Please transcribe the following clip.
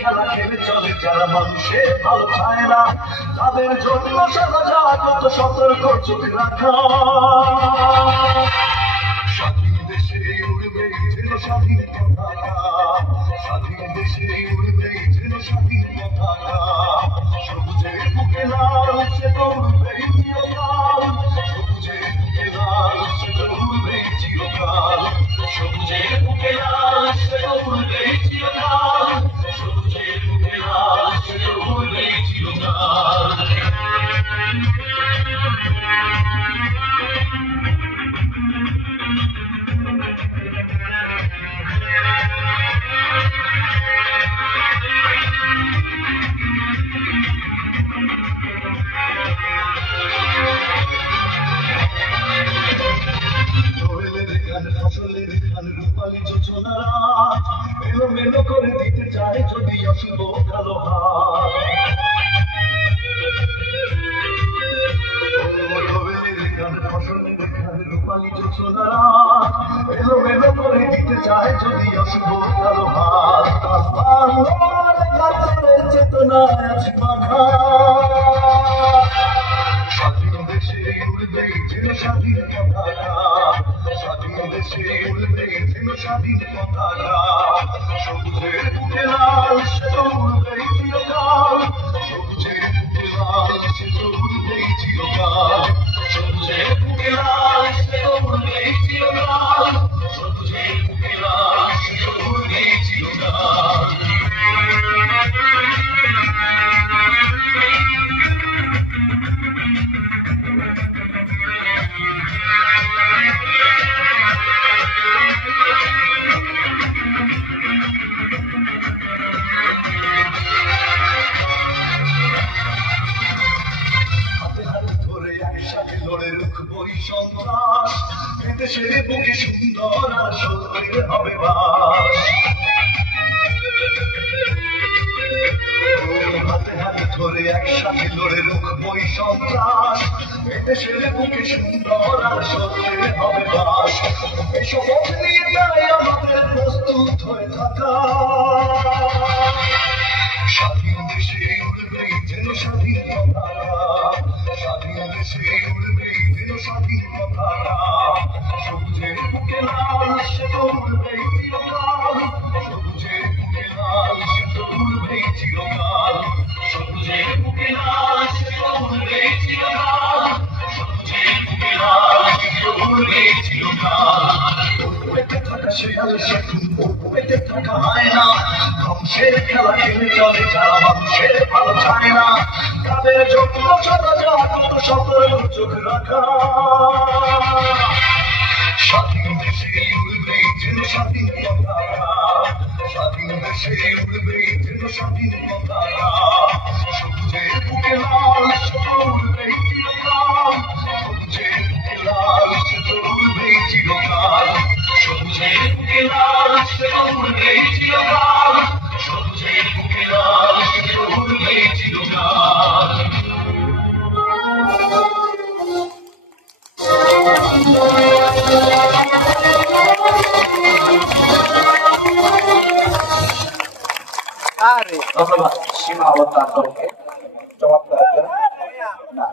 খেলা খেলে চলে যারা মানুষের ভালো চায় না, তাদের জন্য সারা জাগত সতর্ক চোখ রাখা। স্বাধীন দেশে উড়বে যেন স্বাধীন পতাকা, স্বাধীন দেশে উড়বে যেন স্বাধীন পতাকা। সবুজের বুকে লাল সে তো উড়বেই চিরকাল, সবুজের বুকে লাল সে তো উড়বেই চিরকাল, সবুজের বুকে লাল সে তো উড়বেই চিরকাল, সবুজের বুকে লাল সে তো উড়বেই চিরকাল। ফসলের খান রূপালী যোজনারা এলোমেলো করে দিতে চায় যদি অশুভ কালো হাত। ফসলের খান রূপালী যোজনারা এলোমেলো করে দিতে চায় যদি অশুভ কালো হাত। চেতনায় আছে মাখা, স্বাধীন দেশে উড়বে যেন স্বাধীন পতাকা, স্বাধীন দেশে উড়বে যেন স্বাধীন পতাকা। সবুজের বুকে লাল সে তো উড়বেই চিরকাল, সবুজের বুকে লাল সে তো উড়বেই চিরকাল, সবুজের বুকে লাল সে তো উড়বেই চিরকাল, সবুজের বুকে লাল সে তো উড়বেই চিরকাল। সন্ত্রাস দেশের বুকে সুন্দর আর সত্যের হবে বাস। হাতে হাতে ধরে একসাথে লড়ে রুখবই সন্ত্রাস, দেশের বুকে সুন্দর আর সত্যের হবে বাস। এই শপথ নিয়ে তাই আমাদের প্রস্তুত হয়ে থাকা, স্বাধীন দেশে উড়বে যেন স্বাধীন পতাকা, স্বাধীন দেশে উড়বে যেন স্বাধীন পতাকা। সবুজের বুকে লাল সে তো উড়বেই চিরকাল, সবুজের বুকে লাল সে তো উড়বেই চিরকাল, সবুজের বুকে লাল সে তো উড়বেই চিরকাল, সবুজের বুকে লাল সে তো উড়বেই চিরকাল। বেঁচে থাকা শেয়াল সেতু, বেঁচে থাকা হয় না, ধ্বংসের খেলা খেলে চলে যারা মানুষের ভালো চায় না, তাদের জন্য সারা জাগত সতর্ক চোখ রাখা। স্বাধীন দেশে উড়বে যেন স্বাধীন পতাকা, স্বাধীন দেশে উড়বে যেন স্বাধীন পতাকা। সবুজের বুকে লাল সে তো উড়বেই চিরকাল, সবুজের বুকে লাল সে তো উড়বেই চিরকাল, সবুজের বুকে লাল সে তো উড়বেই চিরকাল, সবুজের বুকে লাল সে তো উড়বেই চিরকাল। ধন্যবাদ সীমা অবতার চমৎকার।